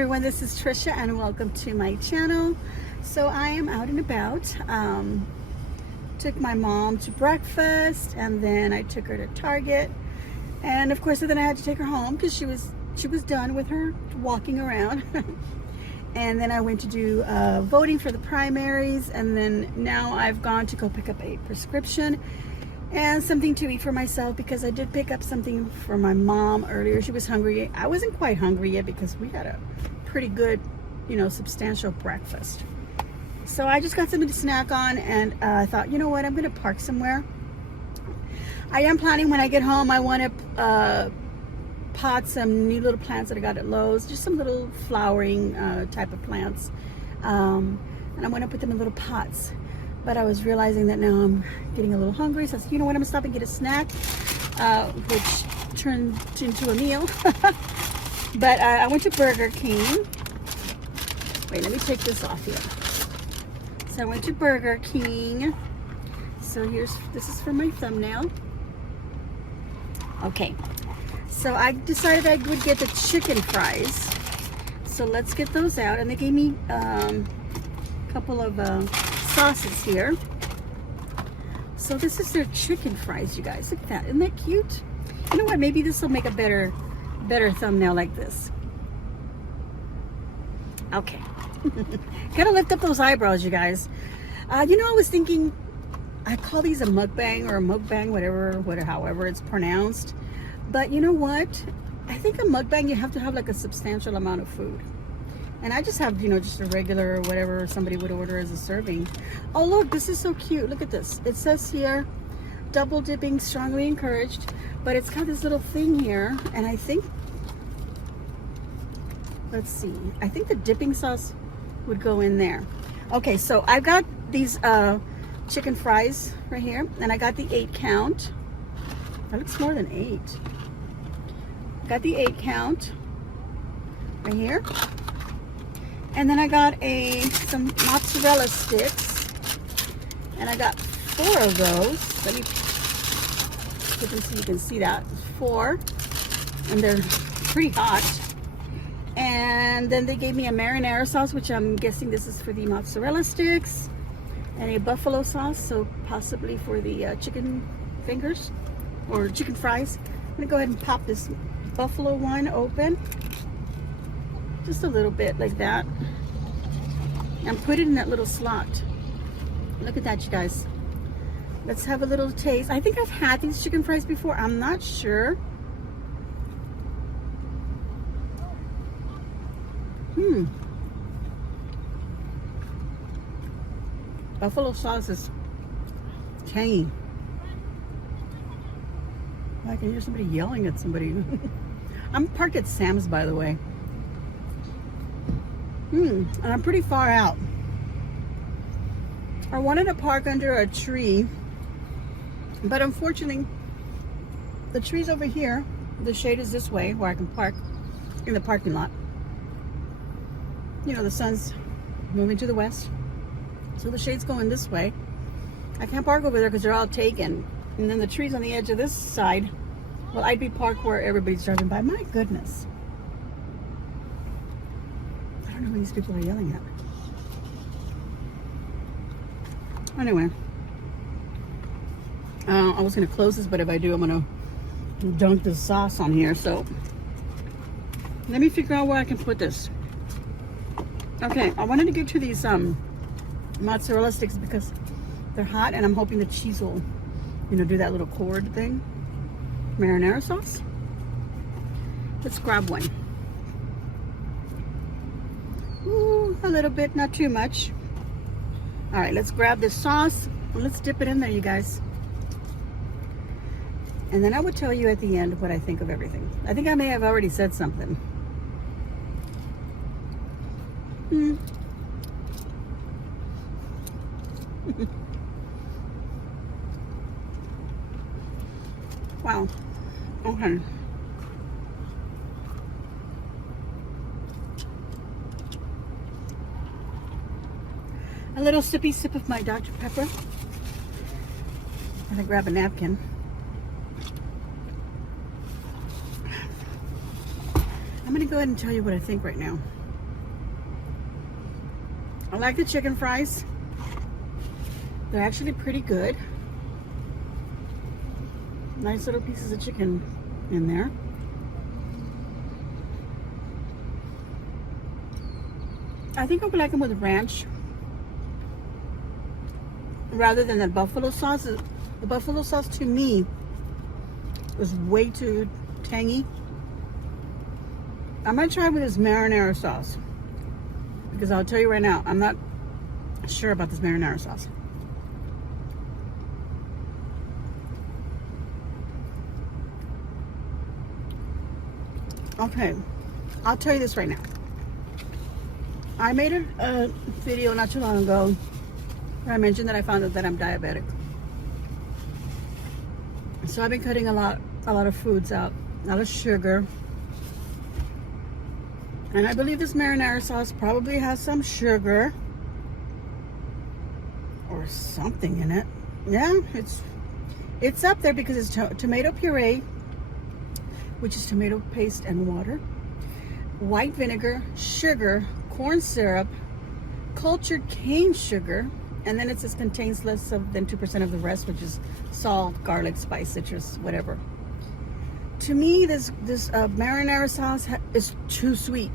everyone, this is Tricia and welcome to my channel. So I am out and about. Took my mom to breakfast and then I took her to Target, and of course then I had to take her home because she was done with her walking around. And then I went to do voting for the primaries, and then now I've gone to go pick up a prescription and something to eat for myself because I did pick up something for my mom earlier. She was hungry. I wasn't quite hungry yet because we had a pretty good, substantial breakfast. So I just got something to snack on, and I thought, you know what, I'm going to park somewhere. I am planning when I get home, I want to pot some new little plants that I got at Lowe's, just some little flowering type of plants. And I want to put them in little pots. But I was realizing that now I'm getting a little hungry, so I said, you know what, I'm gonna stop and get a snack, which turned into a meal. But I went to Burger King. Wait, let me take this off here. So I went to Burger King. So this is for my thumbnail. Okay, so I decided I would get the chicken fries. So let's get those out, and they gave me a couple of sauces here. So this is their chicken fries, you guys. Look at that. Isn't that cute? You know what? Maybe this will make a better thumbnail like this. Okay. Gotta lift up those eyebrows, you guys. I was thinking, I call these a mukbang or a mukbang, however it's pronounced. But you know what? I think a mukbang, you have to have like a substantial amount of food. And I just have, just a regular, whatever somebody would order as a serving. Oh, look, this is so cute. Look at this. It says here, double dipping strongly encouraged. But it's got this little thing here. And I think, let's see. I think the dipping sauce would go in there. Okay, so I've got these chicken fries right here. And I got the 8 count. That looks more than 8. Got the 8 count right here. And then I got some mozzarella sticks, and I got 4 of those. Let me put them so you can see that. 4, and they're pretty hot. And then they gave me a marinara sauce, which I'm guessing this is for the mozzarella sticks, and a buffalo sauce, so possibly for the chicken fingers or chicken fries. I'm gonna go ahead and pop this buffalo one open. Just a little bit like that, and put it in that little slot. Look at that, you guys. Let's have a little taste. I think I've had these chicken fries before. I'm not sure. Buffalo sauce is tangy. I can hear somebody yelling at somebody. I'm parked at Sam's, by the way. And I'm pretty far out. I wanted to park under a tree, but unfortunately the tree's over here. The shade is this way where I can park in the parking lot. The sun's moving to the west, so the shade's going this way. I can't park over there because they're all taken. And then the tree's on the edge of this side. Well, I'd be parked where everybody's driving by. My goodness. I don't know who these people are yelling at. Anyway, I was going to close this, but if I do, I'm going to dunk the sauce on here. So let me figure out where I can put this. Okay, I wanted to get to these mozzarella sticks because they're hot, and I'm hoping the cheese will, do that little cord thing. Marinara sauce. Let's grab one. Ooh, a little bit, not too much. All right, let's grab this sauce and let's dip it in there, you guys. And then I will tell you at the end what I think of everything. I think I may have already said something. Wow. Okay. A little sippy sip of my Dr. Pepper. I'm gonna grab a napkin. I'm gonna go ahead and tell you what I think right now. I like the chicken fries. They're actually pretty good. Nice little pieces of chicken in there. I think I would like them with ranch rather than the buffalo sauce. The buffalo sauce to me was way too tangy. I'm gonna try with this marinara sauce because I'll tell you right now, I'm not sure about this marinara sauce. Okay, I'll tell you this right now. I made a video not too long ago where I mentioned that I found out that I'm diabetic. So I've been cutting a lot of foods out, a lot of sugar. And I believe this marinara sauce probably has some sugar or something in it. Yeah, it's up there because it's tomato puree, which is tomato paste and water, white vinegar, sugar, corn syrup, cultured cane sugar, and then it says contains less than 2% of the rest, which is salt, garlic, spice, citrus, whatever. To me, this marinara sauce is too sweet.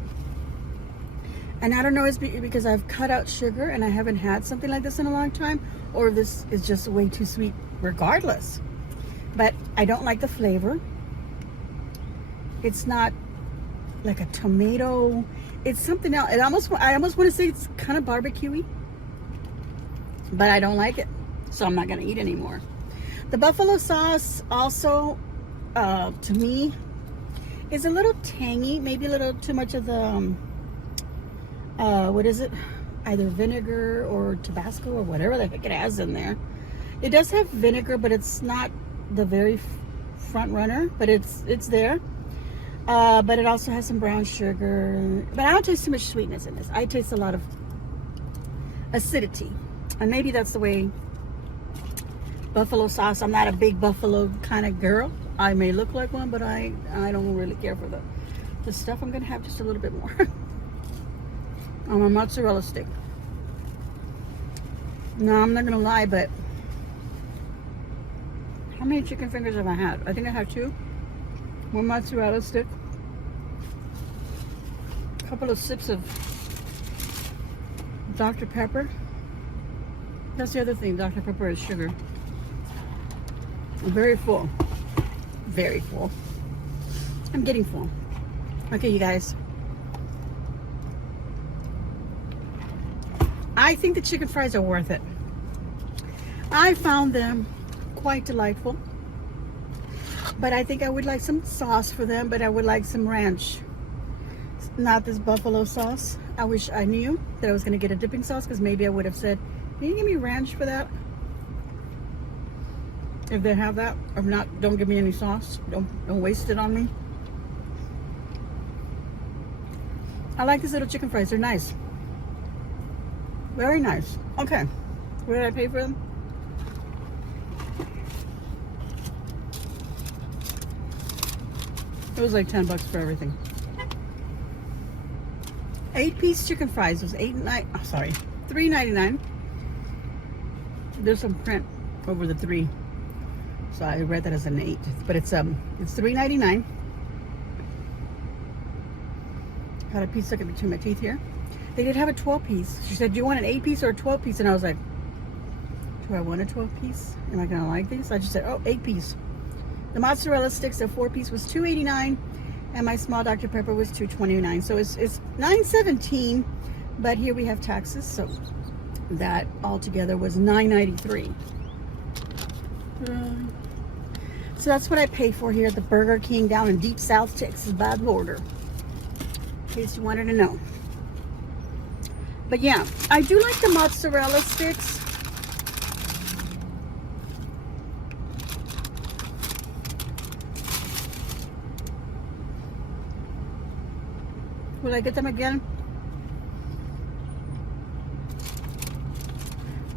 And I don't know, it's because I've cut out sugar and I haven't had something like this in a long time, or this is just way too sweet regardless. But I don't like the flavor. It's not like a tomato. It's something else. I almost want to say it's kind of barbecue-y, but I don't like it, so I'm not going to eat anymore. The buffalo sauce also, to me, is a little tangy. Maybe a little too much of the, what is it? Either vinegar or Tabasco or whatever the heck it has in there. It does have vinegar, but it's not the very front runner, but it's there. But it also has some brown sugar. But I don't taste too much sweetness in this. I taste a lot of acidity. And maybe that's the way buffalo sauce. I'm not a big buffalo kind of girl. I may look like one, but I don't really care for the stuff. I'm going to have just a little bit more on my mozzarella stick. No, I'm not going to lie, but how many chicken fingers have I had? I think I have 2. One mozzarella stick, a couple of sips of Dr. Pepper. That's the other thing, Dr. Pepper is sugar. I'm very full. Very full. I'm getting full. Okay, you guys. I think the chicken fries are worth it. I found them quite delightful. But I think I would like some sauce for them, but I would like some ranch. Not this buffalo sauce. I wish I knew that I was going to get a dipping sauce, because maybe I would have said, can you give me ranch for that? If they have that. If not, don't give me any sauce. Don't waste it on me. I like these little chicken fries. They're nice. Very nice. Okay. What did I pay for them? It was like $10 for everything. 8-piece chicken fries was $3.99. There's some print over the 3, so I read that as an 8. But it's $3.99. Got a piece stuck in between my teeth here. They did have a 12-piece. She said, "Do you want an 8-piece or a 12-piece?" And I was like, "Do I want a 12-piece? Am I gonna like these?" I just said, "Oh, 8-piece." The mozzarella sticks, a 4-piece, was $2.89, and my small Dr. Pepper was $2.29. So it's $9.17, but here we have taxes, so that altogether was $9.93. So that's what I paid for here at the Burger King down in Deep South Texas by the border, in case you wanted to know. But yeah, I do like the mozzarella sticks. Will I get them again?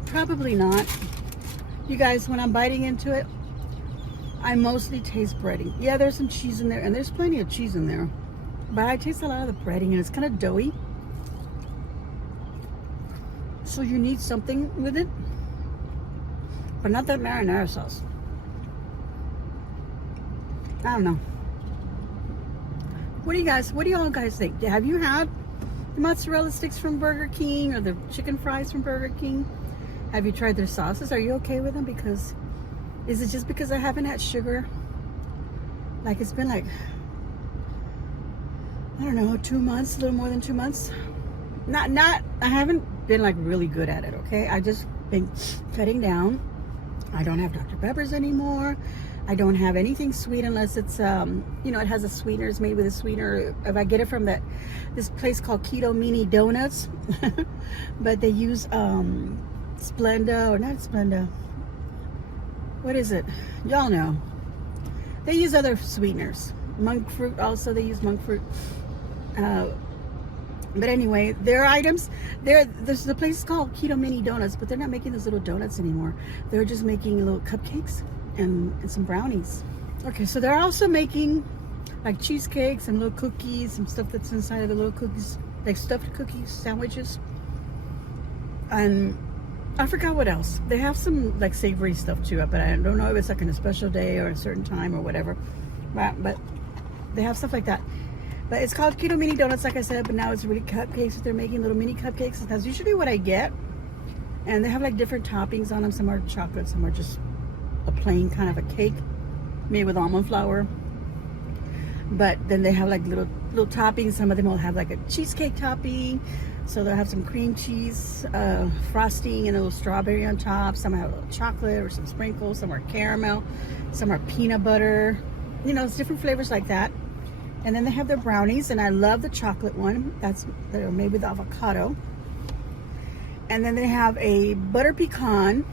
Probably not. You guys, when I'm biting into it, I mostly taste breading. Yeah, there's some cheese in there, and there's plenty of cheese in there. But I taste a lot of the breading, and it's kind of doughy. so you need something with it, but not that marinara sauce. I don't know. What do y'all guys think? Have you had the mozzarella sticks from Burger King or the chicken fries from Burger King? Have you tried their sauces? Are you okay with them? Because is it just because I haven't had sugar? Like, it's been like, I don't know, 2 months, a little more than 2 months. I haven't been like really good at it, okay? I just been cutting down. I don't have Dr. Peppers anymore. I don't have anything sweet unless it's, you know, it has a sweetener. It's made with a sweetener. If I get it from this place called Keto Mini Donuts, but they use Splenda, or not Splenda. What is it? Y'all know. They use other sweeteners. Monk fruit also. They use monk fruit. But anyway, their items, there's the place called Keto Mini Donuts, but they're not making those little donuts anymore. They're just making little cupcakes and some brownies. Okay, so they're also making like cheesecakes and little cookies, some stuff that's inside of the little cookies, like stuffed cookies, sandwiches. And I forgot what else. They have some like savory stuff too, but I don't know if it's like on a special day or a certain time or whatever. But they have stuff like that. But it's called Keto Mini Donuts, like I said, but now it's really cupcakes that they're making, little mini cupcakes. That's usually what I get. And they have like different toppings on them. Some are chocolate, some are just a plain kind of a cake made with almond flour. But then they have like little toppings. Some of them will have like a cheesecake topping. So they'll have some cream cheese frosting and a little strawberry on top. Some have a little chocolate or some sprinkles. Some are caramel. Some are peanut butter. You know, it's different flavors like that. And then they have their brownies, and I love the chocolate one. They're made with avocado. And then they have a butter pecan,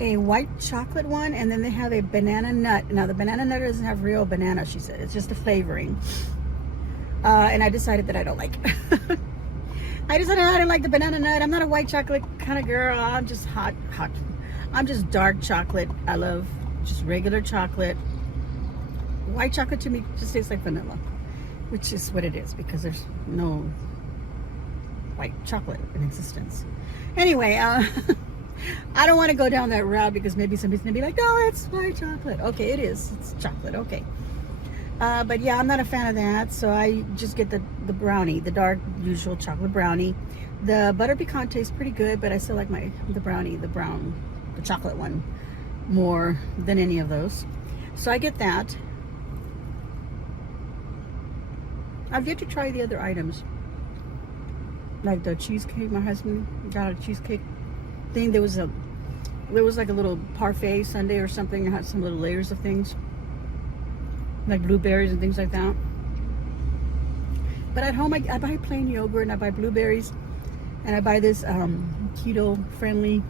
a white chocolate one, and then they have a banana nut. Now the banana nut doesn't have real banana, she said. It's just a flavoring. And I decided that I don't like it. I decided I didn't like the banana nut. I'm not a white chocolate kind of girl. I'm just hot. I'm just dark chocolate. I love just regular chocolate. White chocolate to me just tastes like vanilla, which is what it is because there's no white chocolate in existence. Anyway, I don't want to go down that route because maybe somebody's gonna be like, no, it's white chocolate. Okay, it is. It's chocolate. Okay. But yeah, I'm not a fan of that, so I just get the brownie, the dark usual chocolate brownie. The butter pecan tastes pretty good, but I still like the brownie, the chocolate one more than any of those. So I get that. I've yet to try the other items, like the cheesecake. My husband got a cheesecake thing. There was like a little parfait sundae or something. It had some little layers of things, like blueberries and things like that. But at home, I buy plain yogurt and I buy blueberries, and I buy this keto-friendly,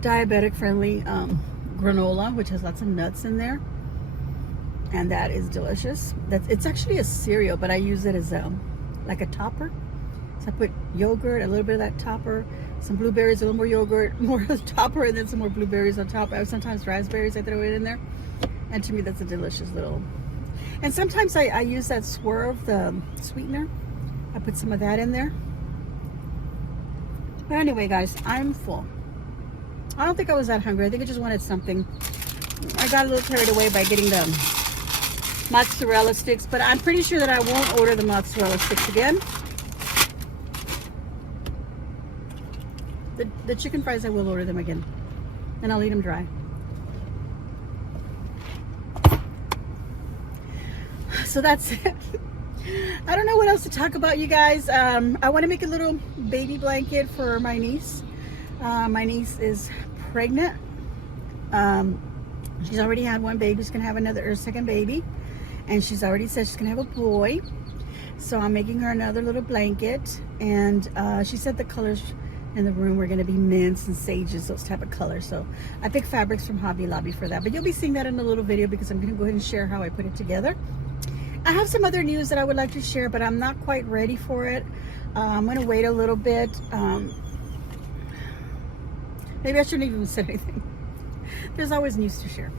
diabetic-friendly granola, which has lots of nuts in there. And that is delicious. It's actually a cereal, but I use it as like a topper. So I put yogurt, a little bit of that topper, some blueberries, a little more yogurt, more topper, and then some more blueberries on top. I have sometimes raspberries I throw it in there. And to me, that's a delicious little. And sometimes I use that Swerve, the sweetener. I put some of that in there. But anyway, guys, I'm full. I don't think I was that hungry. I think I just wanted something. I got a little carried away by getting the mozzarella sticks, but I'm pretty sure that I won't order the mozzarella sticks again. The chicken fries, I will order them again, and I'll eat them dry. So that's it. I don't know what else to talk about, you guys. I want to make a little baby blanket for my niece. My niece is pregnant. She's already had one baby. She's gonna have her second baby. And she's already said she's gonna have a boy. So I'm making her another little blanket. And she said the colors in the room were gonna be mints and sages, those type of colors. So I picked fabrics from Hobby Lobby for that. But you'll be seeing that in a little video because I'm gonna go ahead and share how I put it together. I have some other news that I would like to share, but I'm not quite ready for it. I'm gonna wait a little bit. Maybe I shouldn't even say anything. There's always news to share.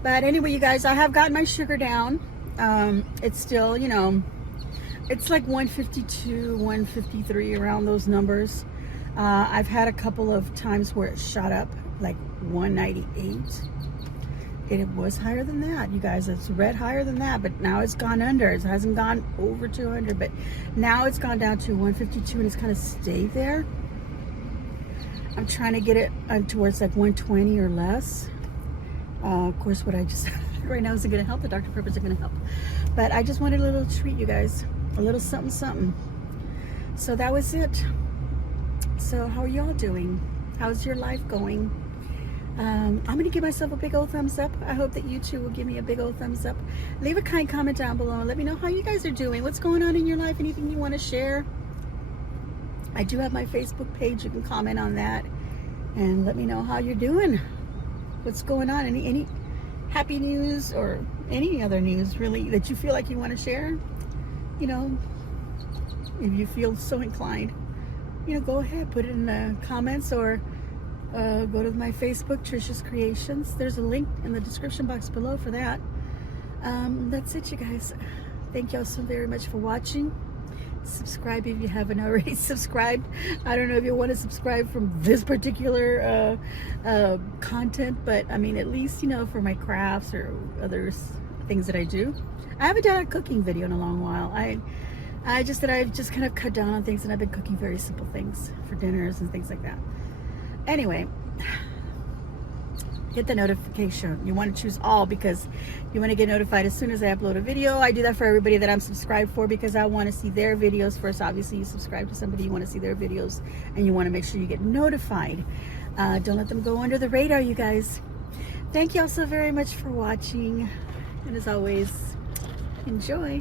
But anyway, you guys, I have gotten my sugar down. It's still, you know, It's like 152, 153, around those numbers. I've had a couple of times where it shot up like 198. It was higher than that, you guys. It's read higher than that, but now it's gone under. It hasn't gone over 200, but now it's gone down to 152 and it's kind of stayed there. I'm trying to get it towards like 120 or less. Of course, what I just right now isn't going to help. The Dr. Peppers are going to help, but I just wanted a little treat, you guys, a little something something. So that was it. So how are y'all doing? How's your life going? I'm going to give myself a big old thumbs up. I hope that you too will give me a big old thumbs up. Leave a kind comment down below and let me know how you guys are doing. What's going on in your life? Anything you want to share? I do have my Facebook page. You can comment on that and let me know how you're doing. What's going on? Any happy news or any other news really that you feel like you want to share? You know, if you feel so inclined, you know, go ahead, put it in the comments or go to my Facebook, Tricia's Creations. There's a link in the description box below for that. That's it, you guys. Thank y'all so very much for watching. Subscribe if you haven't already subscribed. I don't know if you want to subscribe from this particular content, but I mean, at least, you know, for my crafts or other things that I do. I haven't done a cooking video in a long while. I've just kind of cut down on things, and I've been cooking very simple things for dinners and things like that. Anyway, hit the notification. You want to choose all because you want to get notified as soon as I upload a video. I do that for everybody that I'm subscribed for because I want to see their videos first. Obviously, you subscribe to somebody, you want to see their videos, and you want to make sure you get notified. Don't let them go under the radar, you guys. Thank you all so very much for watching, and as always, enjoy.